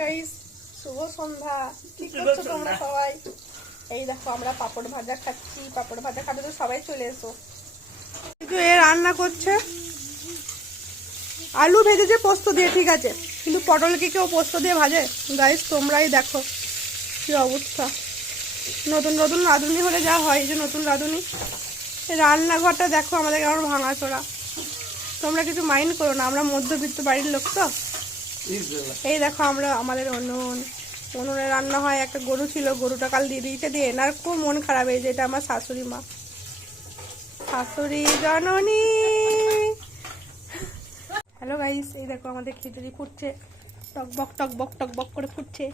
Guys, শুভ সন্ধ্যা। কি করছো তোমরা সবাই? এই দেখো আমরা পাপড় ভাজা খাচ্ছি। পাপড় ভাজা খাবে তো সবাই চলে এসো। কিন্তু এ রান্না করছে আলু ভেজেছে পোস্ত দিয়ে, ঠিক আছে, কিন্তু পটল কি কেউ পোস্ত দিয়ে ভাজে? গাইস তোমরাই দেখো কি অবস্থা। নতুন নতুন রাঁধুনি হলে যা হয়, যে নতুন রাঁধুনি রান্নাঘরটা দেখো আমাদের কেমন ভাঙাচোরা। তোমরা কিছু মাইন্ড করো না, আমরা মধ্যবিত্ত বাড়ির লোক তো। এই দেখো আমরা আমাদের উনুনে রান্না হয়। একটা গরু ছিল, গরুটা কাল দিয়ে দিয়েছে, দিয়ে এনার খুব মন খারাপ হয়েছে। এটা আমার শাশুড়ি মা, শাশুড়ি জননী। হ্যালো গাইস, এই দেখো আমাদের খিচুড়ি ফুটছে, টকবক টকবক টকবক করে ফুটছে।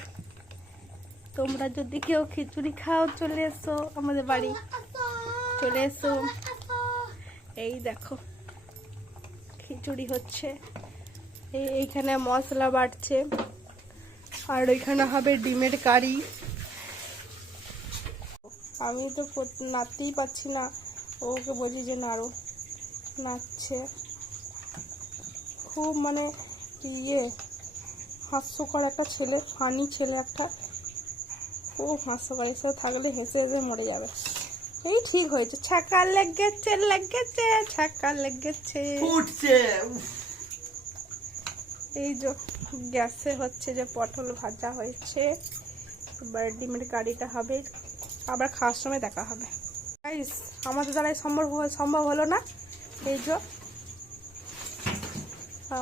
তোমরা যদি কেউ খিচুড়ি খাও চলে এসো আমাদের বাড়ি, চলে এসো। এই দেখো খিচুড়ি হচ্ছে, এইখানে মশলা বাটছে, আর ওইখানে হবে ডিমের কারি। আমি তো নাচতেই পারছি না, ওকে বলছি যে নাড়ো, নাচছে। খুব মানে হাস্যকর একটা ছেলে, ফানি ছেলে একটা, খুব হাস্যকর। এসে থাকলে হেসে হেসে মরে যাবে। এই ঠিক হয়েছে, ছাকা লেগেছে লেগেছে, ছাকা লেগেছে ফুটছে। এই যে গ্যাসে হচ্ছে যে পটল ভাজা হয়েছে, এবার ডিমের কারিটা হবে, আবার খাওয়ার সময় দেখা হবে। গাইস আমাদের দ্বারাই সম্ভব হলো না। এই যে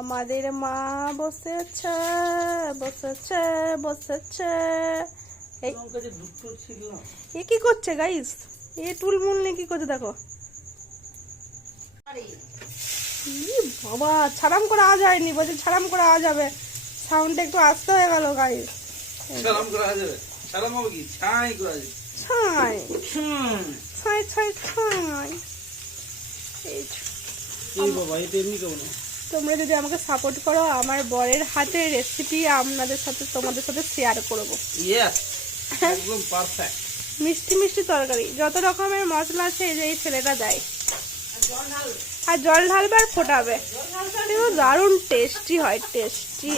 আমাদের মা বসেছে বসেছে বসেছে। এ কি করছে গাইস? এ টুলমুল নিয়ে কি করছে দেখো। বাবা, ছাড়াম করে আওয়াজ হয়নি, বলছে ছাড়াম করে আওয়াজ হবে। সাউন্ডটা একটু আস্তে হয়ে গেল গাইস। ছাড়াম করে আওয়াজ হবে? ছাড়াম হবে কি? ছাই করে আওয়াজ। ছাই ছাই ছাই ছাই। এই বাবা, এটা এমনি কেমন? তোমরা যদি আমাকে সাপোর্ট করো, আমার বরের হাতের রেসিপি তোমাদের সাথে শেয়ার করবো। ইয়েস, একদম পারফেক্ট। মিষ্টি মিষ্টি তরকারি, যত রকমের মশলা আছে এই ছেলেটা দেয়। আর জল ঢালবে আর ফোটাবে, কিন্তু দারুণ টেস্টি হয়, টেস্টি।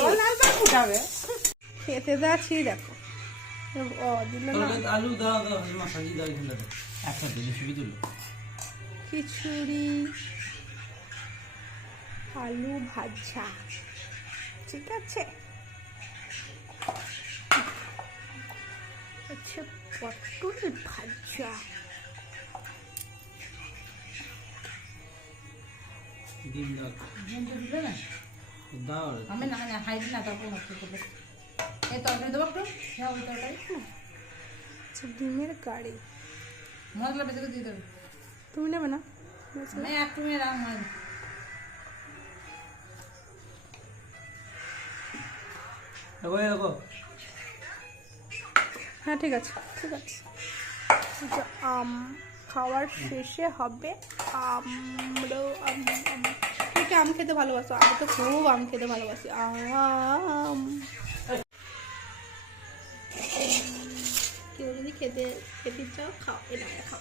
খেতে যাচ্ছি দেখো। ও দিল না, আলু দাও দাও, মশলা দাও, এখানে দাও একসাথে রেসিপি দিলো। খিচুড়ি, আলু ভাজা, ঠিক আছে। আচ্ছা, পটল ভাজা। ডিম দাও, ডিম তো দিবে না, দাও। আমি না না খাই না, তারপর নষ্ট করবে। এই তরকারি দেবো একটু, যাও ওই তরকারি। আচ্ছা, ডিমের কারি মশলা বেশি করে দিয়ে দেবে। তুমি নেবে না? আমি একটু মেয়ে রাম হয়। হ্যাঁ ঠিক আছে ঠিক আছে। আম খাওয়ার শেষে হবে কে আম খেতে ভালোবাসো? আমি তো খুব আম খেতে ভালোবাসি। আম কেউ যদি খেতে চাও খাও, এটা খাও।